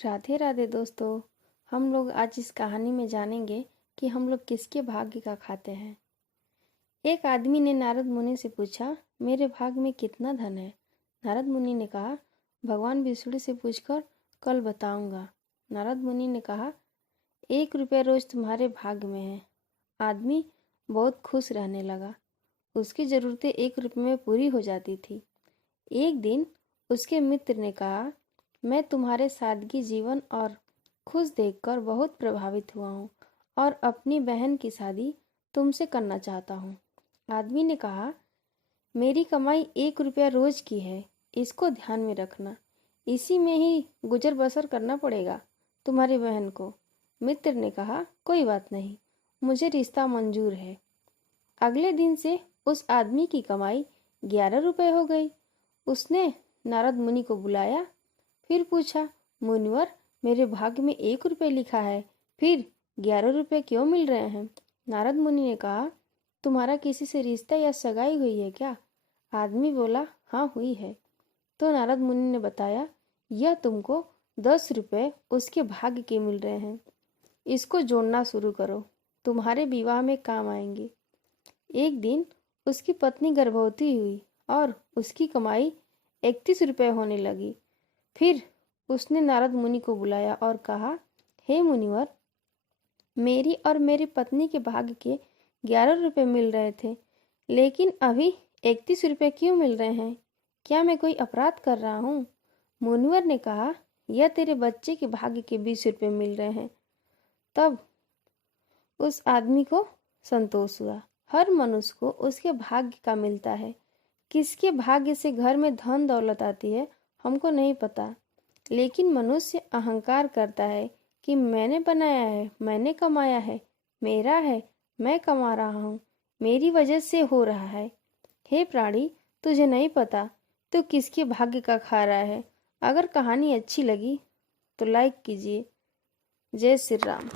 राधे राधे दोस्तों। हम लोग आज इस कहानी में जानेंगे कि हम लोग किसके भाग्य का खाते हैं। एक आदमी ने नारद मुनि से पूछा, मेरे भाग्य में कितना धन है। नारद मुनि ने कहा, भगवान विष्णु से पूछकर कल बताऊंगा। नारद मुनि ने कहा, 1 रुपया रोज तुम्हारे भाग्य में है। आदमी बहुत खुश रहने लगा। उसकी ज़रूरतें 1 रुपये में पूरी हो जाती थी। एक दिन उसके मित्र ने कहा, मैं तुम्हारे सादगी जीवन और खुश देखकर बहुत प्रभावित हुआ हूँ और अपनी बहन की शादी तुमसे करना चाहता हूँ। आदमी ने कहा, मेरी कमाई 1 रुपया रोज की है, इसको ध्यान में रखना। इसी में ही गुजर बसर करना पड़ेगा तुम्हारी बहन को। मित्र ने कहा, कोई बात नहीं, मुझे रिश्ता मंजूर है। अगले दिन से उस आदमी की कमाई 11 रुपये हो गई। उसने नारद मुनि को बुलाया, फिर पूछा, मुनिवर, मेरे भाग्य में 1 रुपये लिखा है, फिर 11 रुपये क्यों मिल रहे हैं। नारद मुनि ने कहा, तुम्हारा किसी से रिश्ता या सगाई हुई है क्या। आदमी बोला, हाँ हुई है। तो नारद मुनि ने बताया, यह तुमको 10 रुपये उसके भाग्य के मिल रहे हैं, इसको जोड़ना शुरू करो, तुम्हारे विवाह में काम आएंगे। एक दिन उसकी पत्नी गर्भवती हुई और उसकी कमाई 31 रुपये होने लगी। फिर उसने नारद मुनि को बुलाया और कहा, हे मुनिवर, मेरी और मेरी पत्नी के भाग्य के 11 रुपये मिल रहे थे, लेकिन अभी 31 रुपये क्यों मिल रहे हैं। क्या मैं कोई अपराध कर रहा हूँ। मुनिवर ने कहा, यह तेरे बच्चे के भाग्य के 20 रुपये मिल रहे हैं। तब उस आदमी को संतोष हुआ। हर मनुष्य को उसके भाग्य का मिलता है। किसके भाग्य से घर में धन दौलत आती है हमको नहीं पता, लेकिन मनुष्य अहंकार करता है कि मैंने बनाया है, मैंने कमाया है, मेरा है, मैं कमा रहा हूँ, मेरी वजह से हो रहा है। हे प्राणी, तुझे नहीं पता तो किसके भाग्य का खा रहा है। अगर कहानी अच्छी लगी तो लाइक कीजिए। जय श्री राम।